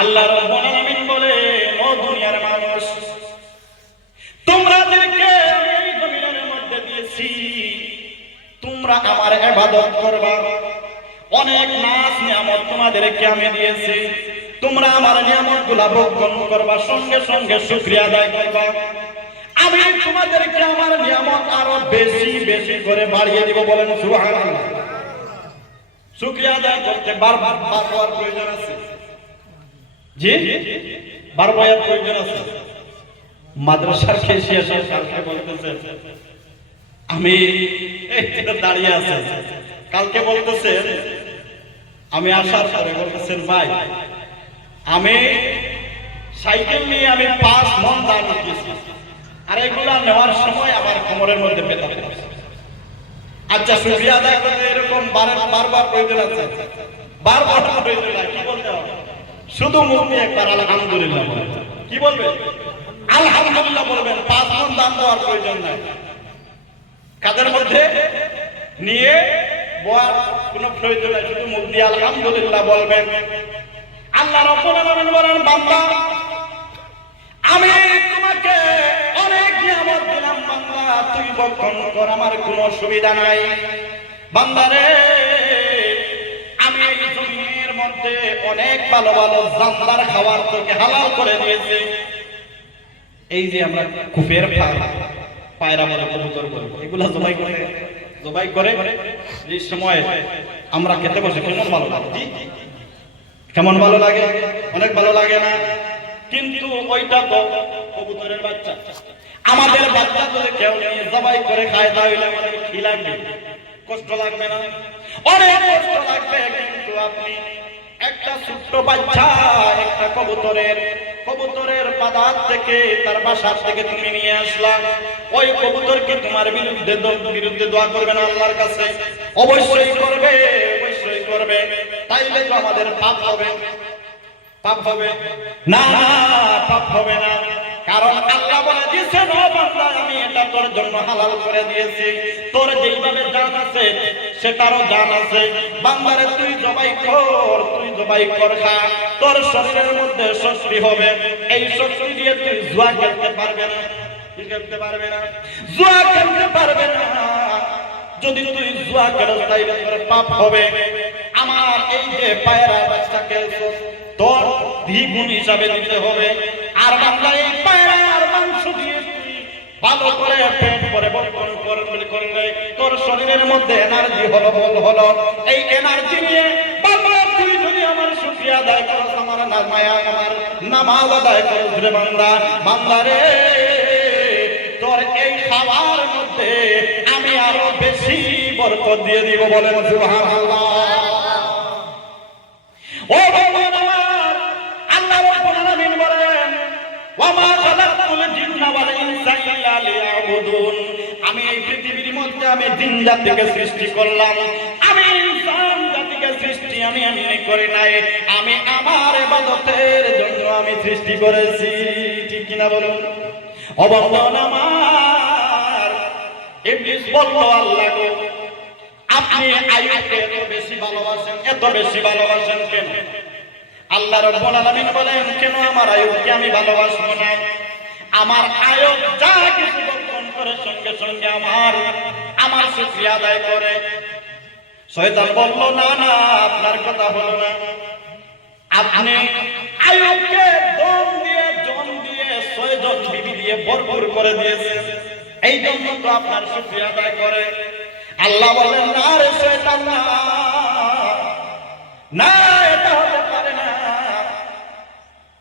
আল্লাহ রব্বুল বলে, ও দুনিয়ার মানুষ আমি এই মধ্যে দিয়েছি। তোমরা আমার ইবাদত করবা। অনেক নাচ নিয়ামত তোমাদেরকে আমি দিয়েছি। তোমরা আমার নিয়ামতগুলা ভোগ করবা, সঙ্গে সঙ্গে শুকরিয়া আদায় করবা। আমি তোমাদেরকে আমার নিয়ামত আরও বেশি বেশি করে বাড়িয়ে দিব বলেন সুবহানাল্লাহ। শুকরিয়া আদায় করতে বারবার প্রয়োজন আছে। জি? বারবার প্রয়োজন আছে? মাদ্রাসার সাহেব কালকে বলতেছে, আমি দাঁড়িয়ে আছে, কালকে বলতেছে, আমি আসার পরে বলতেছেন ভাই, আমি সাইকেল নিয়ে আমি পাঁচ মন দান আর এগুলা নেওয়ার সময় আমার কোমরের মধ্যে পেয়েছে আচ্ছা শুক্রিয়া আদায় করতে এরকম বারবার প্রয়োজন আছে। বারবার প্রয়োজন কি বলতে হবে? শুধু মুখ একবার আলহামদুলিল্লাহ বলবেন। কি বলবেন আলহামদুলিল্লাহ বলবেন, পাঁচ মন দান দেওয়ার প্রয়োজন নাই। কাদের মধ্যে? নিয়ে বলার কোনো প্রয়োজন নাই, শুধু মুখ দিয়ে আলহামদুলিল্লাহ বলবেন। আল্লাহ রাব্বুল আলামিন বলেন, বান্দা, আমি তোমাকে অনেক নিয়ামত দিলাম, বান্দা, তুই বক্ষণ কর, আমার কোনো অসুবিধা নাই। বান্দারে মধ্যে অনেক ভালো ভালো জানদার খাবার তোকে হালাল করে দিয়েছি। এই যে আমরা কুপের পায়রা বলে কবুতর বলে, এগুলা জবাই করে জবাই করে, এই সময় আমরা খেতে বসে কেমন ভালো লাগে? কেমন ভালো লাগে? অনেক ভালো লাগে না? কিন্তু ওইটা তো কবুতরের বাচ্চা। আমাদের বাচ্চা যদি কেউ নিয়ে জবাই করে খায়, তাহলে আমাদের কি লাগবে? কষ্ট লাগবে না? অনেক কষ্ট লাগবে, কিন্তু আপনি একটা ছোট্ট বাচ্চা, একটা কবুতরের কবুতরের বাজার থেকে তার বাসার থেকে তুমি নিয়ে আসলাম ওই কবুতর কি তোমার বিরুদ্ধে বিরুদ্ধে দোয়া করবে না আল্লাহর কাছে? অবশ্যই করবে অবশ্যই করবে। তাইলে তো আমাদের পাপ হবে। পাপ হবে? না, পাপ হবে না। কারণ আল্লাহ বলে বান্দা, আমি এটা তোর জন্য হালাল করে দিয়েছি। তোর যেইভাবে জান আছে সেটারও জান আছে। বান্দারে, তুই জবাই কর, তুই জবাই কর খা তোর শরীরের মধ্যে শক্তি হবে। এই শক্তি দিয়ে তুই জুয়া খেলতে পারবে না। খেলতে পারবে না? জুয়া খেলতে পারবে না। যদি তুই জুয়া খেলো তাইলে তোর পাপ হবে। আমার এই যে পায়রা বাচ্চা খেলছো, তোর দ্বিগুণ হিসাবে দিতে হবে। আর বাংলা ভালো করে পেট করে বর্তন করলে তোর শরীরের মধ্যে এনার্জি হলো বল হলো। এই এনার্জি নিয়ে বাবা, তুই যদি আমার শুকরিয়া আদায় করস, আমার নামায়া, আমার নামাজ আদায় করস রে বান্দা বান্দা রে, তোর এই খাওয়ার মধ্যে আমি আরও বেশি বরকত দিয়ে দিব, বলেন সুবহানাল্লাহ। আমি এই পৃথিবীর মধ্যে আমি জিন জাতিকে সৃষ্টি করলাম। আমি ইনসান জাতিকে সৃষ্টি আমি এমনি করি নাই। আমি আমার ইবাদতের জন্য আমি সৃষ্টি করেছি। ঠিক কিনা বলুন? অবন্দন আমার। ইবলিস বলল, আল্লাহ গো, আপনি আয়ুবকে এত বেশি ভালোবাসেন, এত বেশি ভালোবাসেন কেন? আল্লাহ রব্বুল আলামিন বলেন, কেন আমার আয়ুবকে আমি ভালোবাসবো না? আমার আয়ুব যা কিছু করে সঙ্গে সঙ্গে আমার আমার শুকরিয়া আদায় করে। শয়তান বলল, না না, আপনার কথা হলো না। আপনি আয়ুবকে দম দিয়ে, জন দিয়ে ছয়জন বিবি দিয়ে ভরপুর করে দিয়েছেন। এই জন্য তো আপনার শুকরিয়া আদায় করে। আল্লাহ বলেন না রে শয়তান, না। না, এটা হতে পারে না।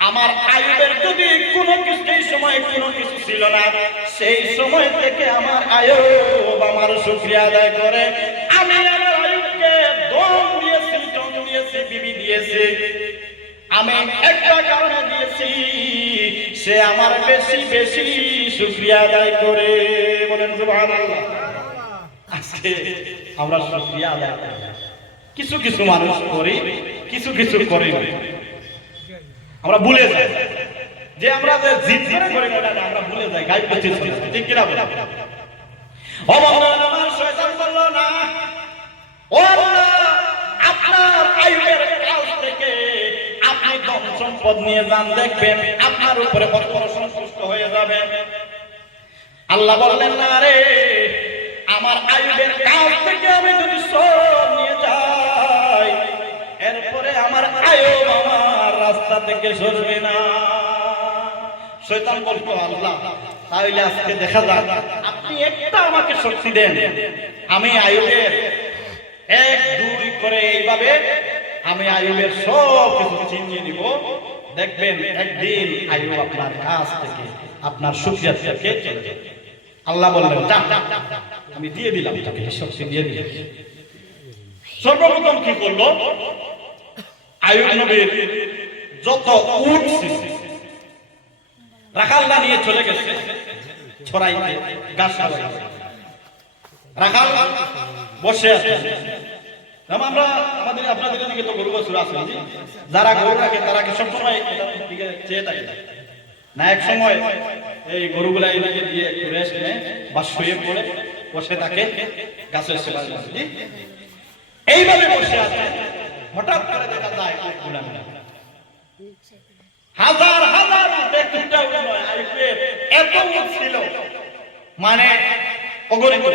আমার আয়ুবের যদি কোনো কিছু সময় কোনো কিছু ছিল না সেই সময় থেকে আমার আয়ুব আমার শুকরিয়া আদায় করে। আমি আমার আয়ুবকে দম দিয়েছি জন দিয়েছি, বিবি দিয়েছি। আমি একটা কারণে দিয়েছি, সে আমার বেশি বেশি শুকরিয়া আদায় করে। বলেন আজকে আমরা শুকরিয়া আদায় করি। কিছু কিছু মানুষ করি, কিছু কিছু করি আমরা ভুলে যাই। যে আমরা যে জিদ করে আমরা ভুলে যাই, গাইব করতে চলে। ঠিক কিনা বলে? অবহেলা আমার শয়তান বলল, না। ও আল্লাহ আপনার আয়ুবের কাছ থেকে আপনি ধন সম্পদ নিয়ে যান, দেখবেন আপনার উপরে সন্তুষ্ট হয়ে যাবে। আল্লাহ বললেন, না রে, আমার আয়ুবের কাছ থেকে আমি যদি সব নিয়ে যাই, এরপরে আমার আয়ুব আমার রাস্তা থেকে সরবে না। শয়তান বলতো আল্লাহ, তাহলে আজকে দেখা যাক, আপনি একটা আমাকে শক্তি দেন। আমি আয়ুবের এক, দুই করে এইভাবে আমি আয়ুবের সব কিছু চিনিয়ে নিব। দেখবেন একদিন আয়ুব আপনার কাছ থেকে, আপনার সুখিয়া থেকে চলে যাবে। আল্লাহ বললেন, যা আমি দিয়ে দিলাম তাকে শক্তি দিয়ে দিলাম। সর্বপ্রথম কি করল? আয়ুব নবীর যত উট ছিল, রাখালরা নিয়ে চলে গেছে। ছড়াইতে গাছ। রাখাল বসে আছে। আমরা আমাদের আপনাদের যারা গরু রাখে তারা থাকে? না এক সময় এই গরুগুলা দিয়ে রেস্ট নেয় বা শুয়ে বসে থাকে গাছের সেবা এইভাবে বসে আছে। হঠাৎ করে দেখা যায়। হাজার হাজার এত ছিল। মানে অগণিত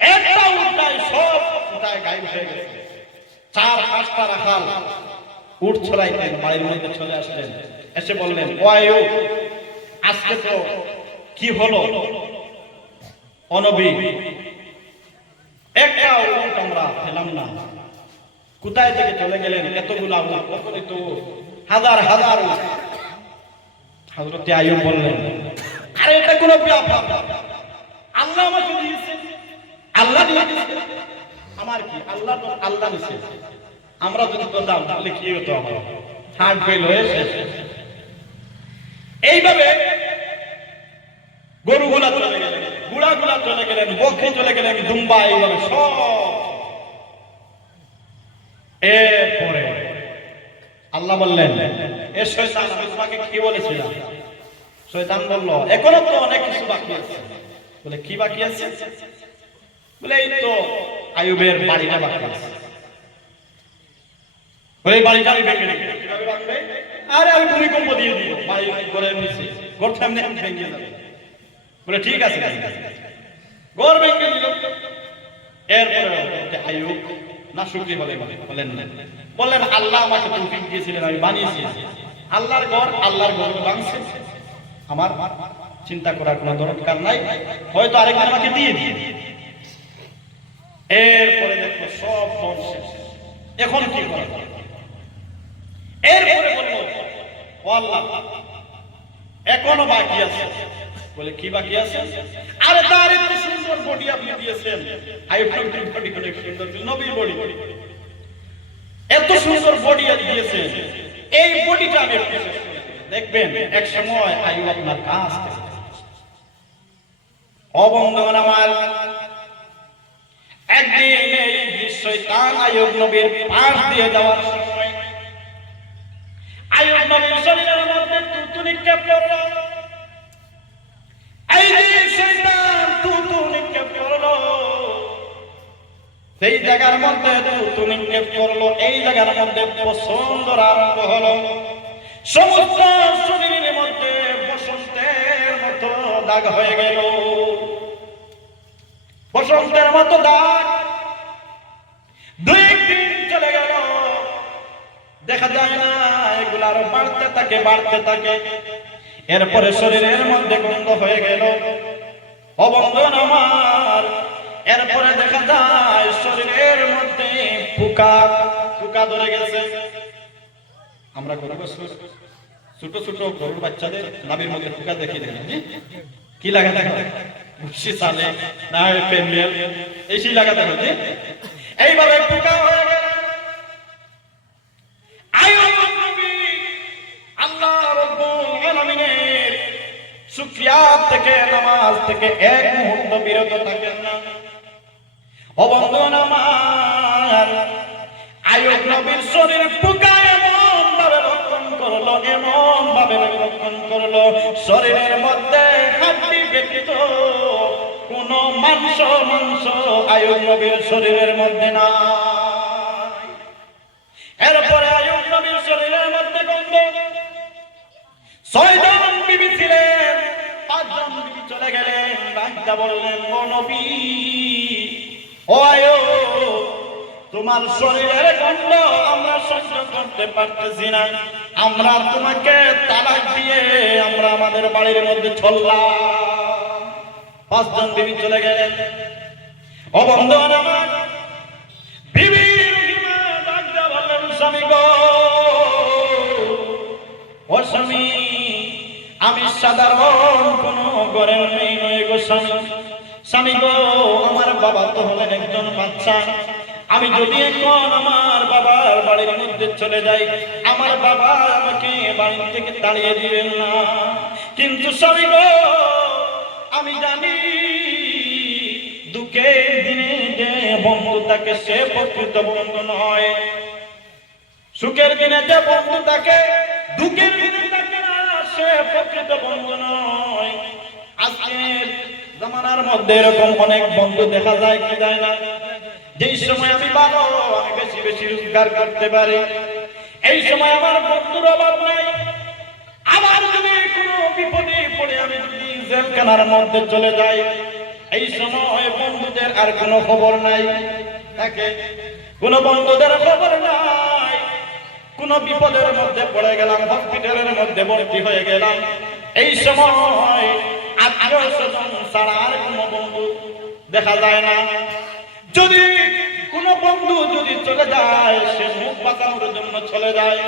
একটা উটটাই সব উঠায় গায়েব হয়ে গেছে। চার পাঁচটা রাখাল বাড়ির মধ্যে চলে আসলেন। এসে বললেন ওয়ায়ু আজকে তো কি হলো? অনবী একটা উট আমরা না। কোথায় থেকে চলে গেলেন? এতগুলা উট অগণিত উট, হাজার হাজার। উট হযরতে আইয়ুব বললেন, আরে, এটা কোনো ব্যাপার আল্লাহ আমাকে দিয়েছে। আল্লাহ দিয়েছে। আমার কি? আল্লাহ আল্লাহ দিয়েছে। আমরা যদি করতাম তাহলে কি হতো আমার? হার্ট ফেল হয়ে শেষ। এইভাবে গরুগুলা চলে গেলেন, গুড়াগুলা চলে গেলেন, বকরি চলে গেলেন, দুম্বা, এইভাবে সব। এরপরে আল্লাহ বললেন, এ শয়তান, আমি কি বলেছিলাম? শয়তান বলল, এখনও তো অনেক কিছু বাকি আছে। বলে, কি বাকি আছে? বলে, এই তো আয়ুবের বাড়িটা বাকি আছে। বলে বাড়িটা আমি ভেঙে দেবো। আরে, আমি ভূমিকম্প দিয়ে দিব, বাড়ি ঘরের নিচে। ঘর সামনে ভেঙে যাবে। বলে, ঠিক আছে। ঘর ভেঙে দিল। এরপরে আয়ুব না শুক্রি বলে বলেন না। বললেন আল্লাহ আমাকে তৌফিক দিয়েছিলেন, আমি বানিয়েছি। আল্লাহর ঘর আল্লাহর ঘর ভাঙছে আমার চিন্তা করার কোনো দরকার নাই। হয়তো আরেকদিন আমাকে দিয়ে দিয়ে এরপরে দেখো, সব শেষ। এখন কি করা? এরপরে বলব, ও আল্লাহ, এখনও বাকি আছে। বলে, কি বাকি আছে? তার এত সুন্দর বডি আপনি দিয়েছেন। এই বডিটা আমি। দেখবেন, এক সময় আয়ু আপনার কাজ অবন্ধন আমার, একদিন এই শয়তান নবীর পাশ দিয়ে যাওয়ার সময় আয়ুব নবীর শরীরের মধ্যে তুতু নিক্ষেপ করল এই যে শয়তান সেই জায়গার মধ্যে তুতু নিক্ষেপ করল, এই জায়গার মধ্যে পছন্দ আরম্ভ হলো। সমস্ত শরীরের মধ্যে বসন্তের মতো দাগ হয়ে গেল। বসন্তের মতো দাগ দুই দিন চলে গেল। দেখা যায় না, এগুলো বাড়তে থাকে বাড়তে থাকে। এরপরে শরীরের মধ্যে গন্ধ হয়ে গেল। অবন্ধন আমার এরপরে দেখা যায় শরীরের মধ্যে পোকা পোকা ধরে গেছে। আমরা গরু ছোট ছোট গরুর বাচ্চাদের নাবির মধ্যে পোকা দেখি দেখি কি লাগা দেখা? ভুসি চালে না পেনমেল এই সেই লাগাতে হবে এইভাবে পোকা হয়ে গেল। আল্লাহ থেকে, নামাজ থেকে এক মুহূর্ত বিরত থাকেন না। অবন্ধন আমার আয়ুব নবীর শরীর পোকা এমন ভাবে রক্ষণ করল এমন ভাবে রক্ষণ করল। শরীরের মধ্যে হাড্ডি ব্যতীত কোন মাংস মাংস আয়ুব নবীর শরীরের মধ্যে নাই। এরপরে আয়ুব নবীর শরীর ছয়জন বিবি ছিলেন, পাঁচজন বিবি চলে গেলেন বললেন, ও ও তোমার শরীরের গন্ধ আমরা সহ্য করতে পারতেছি না। আমরা তোমাকে তালাক দিয়ে আমরা আমাদের বাড়ির মধ্যে চললাম। পাঁচজন বিবি চলে গেলেন। ও বন্ধু আমার। বিবি স্বামী গো, ও স্বামী, আমি সাধারণ কোন গরের মেয়ে নয় গো স্বামী। স্বামী গো, আমার বাবা তো হলেন একজন বাচ্চা। আমি যদি এখন আমার বাবার বাড়ির মধ্যে চলে যাই, আমার বাবা আমাকে বাড়ি থেকে তাড়িয়ে দিবেন না। কিন্তু স্বামী গো, আমি জানি দুঃখের দিনে যে বন্ধু তাকে সে প্রকৃত বন্ধু নয়। সুখের দিনে যে বন্ধু তাকে, দুঃখের দিনে তাকে না সে প্রকৃত বন্ধু নয়। আজকের জামানার মধ্যে এরকম অনেক বন্ধু দেখা যায়, কি যায় না? যেই সময় আমি ভালো আমি বেশি বেশি রোজগার করতে পারি। এই সময় আমার বন্ধুর অভাব নাই। আমার যদি কোনো বিপদে পড়ে আমি যদি জেলখানার মধ্যে চলে যাই, এই সময় বন্ধুদের আর কোনো খবর নাই। থাকে কোনো বন্ধুদের খবর নাই। কোন বিপদের মধ্যে পড়ে গেলাম, হসপিটালের মধ্যে ভর্তি হয়ে গেলাম। এই সময় আত্মীয় স্বজন ছাড়া আর কোনো বন্ধু দেখা যায় না। যদি কোন বন্ধু যদি চলে যায়, সে মুখ বাঁচানোর জন্য চলে যায়।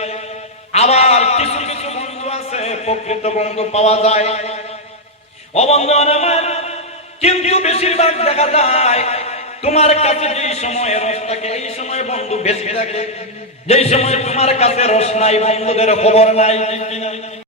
আবার কিছু কিছু বন্ধু আছে, প্রকৃত বন্ধু পাওয়া যায়। অবন্ধু আমার, কিন্তু বেশিরভাগ দেখা যায়, তোমার কাছে যেই সময় রস থাকে, এই সময় বন্ধু বেশি থাকে। যেই সময় তোমার কাছে রস নাই, বন্ধুদের খবর নাই?